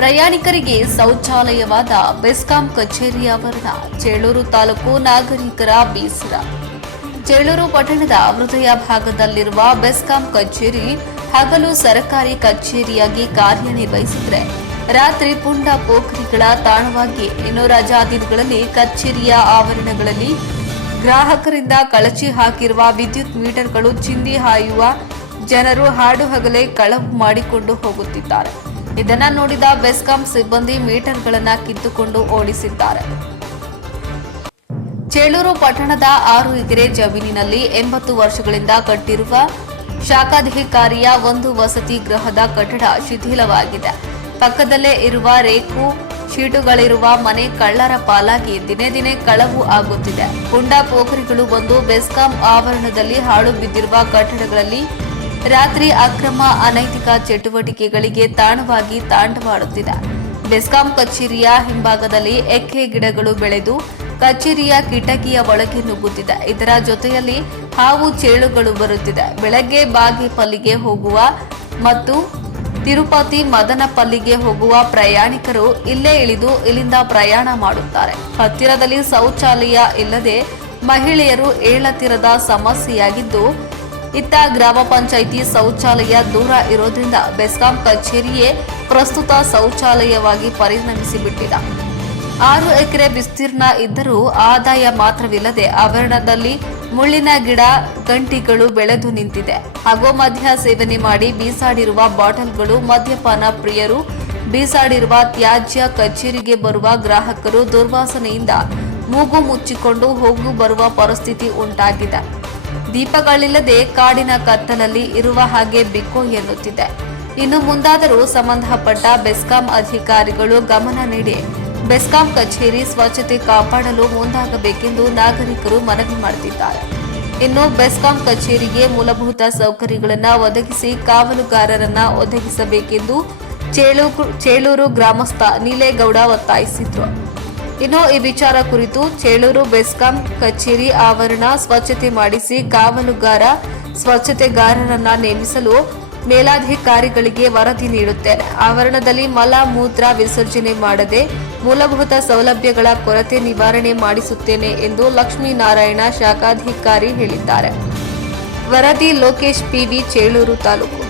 ಪ್ರಯಾಣಿಕರಿಗೆ ಶೌಚಾಲಯವಾದ ಬೆಸ್ಕಾಂ ಕಚೇರಿ ಆವರಣ, ಚೇಳೂರು ತಾಲೂಕು ನಾಗರಿಕರ ಬೇಸರ. ಚೇಳೂರು ಪಟ್ಟಣದ ಹೃದಯ ಭಾಗದಲ್ಲಿರುವ ಬೆಸ್ಕಾಂ ಕಚೇರಿ ಹಗಲು ಸರ್ಕಾರಿ ಕಚೇರಿಯಾಗಿ ಕಾರ್ಯನಿರ್ವಹಿಸಿದರೆ, ರಾತ್ರಿ ಪುಂಡ ಪೋಖರಿಗಳ ತಾಣವಾಗಿ ಇನ್ನು ರಜಾ ದಿನಗಳಲ್ಲಿ ಕಚೇರಿಯ ಆವರಣಗಳಲ್ಲಿ ಗ್ರಾಹಕರಿಂದ ಕಳಚಿ ಹಾಕಿರುವ ವಿದ್ಯುತ್ ಮೀಟರ್ಗಳು ಚಿಂದಿ ಹಾಯುವ ಜನರು ಹಾಡು ಹಗಲೇ ಕಳವು ಮಾಡಿಕೊಂಡು ಹೋಗುತ್ತಿದ್ದಾರೆ. ಇದನ್ನ ನೋಡಿದ ಬೆಸ್ಕಾಂ ಸಿಬ್ಬಂದಿ ಮೀಟರ್ಗಳನ್ನ ಕಿತ್ತುಕೊಂಡು ಓಡಿಸಿದ್ದಾರೆ. ಚೇಳೂರು ಪಟ್ಟಣದ ಆರು ಎಕರೆ ಜಮೀನಿನಲ್ಲಿ ಎಂಬತ್ತು ವರ್ಷಗಳಿಂದ ಕಟ್ಟಿರುವ ಶಾಖಾಧಿಕಾರಿಯ ಒಂದು ವಸತಿ ಗೃಹದ ಕಟ್ಟಡ ಶಿಥಿಲವಾಗಿದೆ. ಪಕ್ಕದಲ್ಲೇ ಇರುವ ರೇಕು, ಶೀಟುಗಳಿರುವ ಮನೆ ಕಳ್ಳರ ಪಾಲಾಗಿ ದಿನೇ ದಿನೇ ಕಳವು ಆಗುತ್ತಿದೆ. ಗುಂಡಾ ಪೋಖರಿಗಳು ಒಂದು ಬೆಸ್ಕಾಂ ಆವರಣದಲ್ಲಿ ಹಾಳು ಬಿದ್ದಿರುವ ಕಟ್ಟಡಗಳಲ್ಲಿ ರಾತ್ರಿ ಅಕ್ರಮ ಅನೈತಿಕ ಚಟುವಟಿಕೆಗಳಿಗೆ ತಾಣವಾಗಿ ತಾಂಡವಾಡುತ್ತಿದೆ. ಬೆಸ್ಕಾಂ ಕಚೇರಿಯ ಹಿಂಭಾಗದಲ್ಲಿ ಎಕ್ಕೆ ಗಿಡಗಳು ಬೆಳೆದು ಕಚೇರಿಯ ಕಿಟಕಿಯ ಒಳಗೆ ನುಗ್ಗುತ್ತಿದೆ. ಇದರ ಜೊತೆಯಲ್ಲಿ ಹಾವು ಚೇಳುಗಳು ಬರುತ್ತಿದೆ. ಬೆಳಗ್ಗೆ ಬಾಗೇಪಲ್ಲಿಗೆ ಹೋಗುವ ಮತ್ತು ತಿರುಪತಿ ಮದನಪಲ್ಲಿಗೆ ಹೋಗುವ ಪ್ರಯಾಣಿಕರು ಇಲ್ಲೇ ಇಳಿದು ಇಲ್ಲಿಂದ ಪ್ರಯಾಣ ಮಾಡುತ್ತಾರೆ. ಹತ್ತಿರದಲ್ಲಿ ಶೌಚಾಲಯ ಇಲ್ಲದೆ ಮಹಿಳೆಯರು ಏಳತಿರದ ಸಮಸ್ಯೆಯಾಗಿದ್ದು ಇತ್ತ ಗ್ರಾಮ ಪಂಚಾಯಿತಿ ಶೌಚಾಲಯ ದೂರ ಇರೋದ್ರಿಂದ ಬೆಸ್ಕಾಂ ಕಚೇರಿಯೇ ಪ್ರಸ್ತುತ ಶೌಚಾಲಯವಾಗಿ ಪರಿಣಮಿಸಿಬಿಟ್ಟಿದೆ. ಆರು ಎಕರೆ ವಿಸ್ತೀರ್ಣ ಇದ್ದರೂ ಆದಾಯ ಮಾತ್ರವಿಲ್ಲದೆ ಆವರಣದಲ್ಲಿ ಮುಳ್ಳಿನ ಗಿಡ, ಗಂಟಿಗಳು ಬೆಳೆದು ನಿಂತಿದೆ. ಹಾಗೂ ಮದ್ಯ ಸೇವನೆ ಮಾಡಿ ಬೀಸಾಡಿರುವ ಬಾಟಲ್ಗಳು ಮದ್ಯಪಾನ ಪ್ರಿಯರು, ಬೀಸಾಡಿರುವ ತ್ಯಾಜ್ಯ ಕಚೇರಿಗೆ ಬರುವ ಗ್ರಾಹಕರು ದುರ್ವಾಸನೆಯಿಂದ ಮೂಗು ಮುಚ್ಚಿಕೊಂಡು ಹೋಗು ಬರುವ ಪರಿಸ್ಥಿತಿ ಉಂಟಾಗಿದೆ. ದೀಪಗಳಿಲ್ಲದೆ ಕಾಡಿನ ಕತ್ತಲಲ್ಲಿ ಇರುವ ಹಾಗೆ ಬಿಕ್ಕು ಎನ್ನುತ್ತಿದೆ. ಇನ್ನು ಮುಂದಾದರೂ ಸಂಬಂಧಪಟ್ಟ ಬೆಸ್ಕಾಂ ಅಧಿಕಾರಿಗಳು ಗಮನ ನೀಡಿ, ಬೆಸ್ಕಾಂ ಕಚೇರಿ ಸ್ವಚ್ಛತೆ ಕಾಪಾಡಲು ಮುಂದಾಗಬೇಕೆಂದು ನಾಗರಿಕರು ಮನವಿ ಮಾಡುತ್ತಿದ್ದಾರೆ. ಇನ್ನು ಬೆಸ್ಕಾಂ ಕಚೇರಿಗೆ ಮೂಲಭೂತ ಸೌಕರ್ಯಗಳನ್ನು ಒದಗಿಸಿ ಕಾವಲುಗಾರರನ್ನ ಒದಗಿಸಬೇಕೆಂದು ಚೇಳೂರು ಗ್ರಾಮಸ್ಥ ನೀಲೇಗೌಡ ಒತ್ತಾಯಿಸಿದ್ರು. ಇನ್ನು ಈ ವಿಚಾರ ಕುರಿತು ಚೇಳೂರು ಬೆಸ್ಕಾಂ ಕಚೇರಿ ಆವರಣ ಸ್ವಚ್ಛತೆ ಮಾಡಿಸಿ ಕಾವಲುಗಾರ ಸ್ವಚ್ಛತೆಗಾರರನ್ನ ನೇಮಿಸಲು ಮೇಲಾಧಿಕಾರಿಗಳಿಗೆ ವರದಿ ನೀಡುತ್ತೇನೆ ಆವರಣದಲ್ಲಿ ಮಲ, ಮೂತ್ರ ವಿಸರ್ಜನೆ ಮಾಡದೆ ಮೂಲಭೂತ ಸೌಲಭ್ಯಗಳ ಕೊರತೆ ನಿವಾರಣೆ ಮಾಡಿಸುತ್ತೇನೆ ಎಂದು ಲಕ್ಷ್ಮೀನಾರಾಯಣ ಶಾಖಾಧಿಕಾರಿ ಹೇಳಿದ್ದಾರೆ. ವರದಿ ಲೋಕೇಶ್ ಪಿವಿ, ಚೇಳೂರು ತಾಲೂಕು.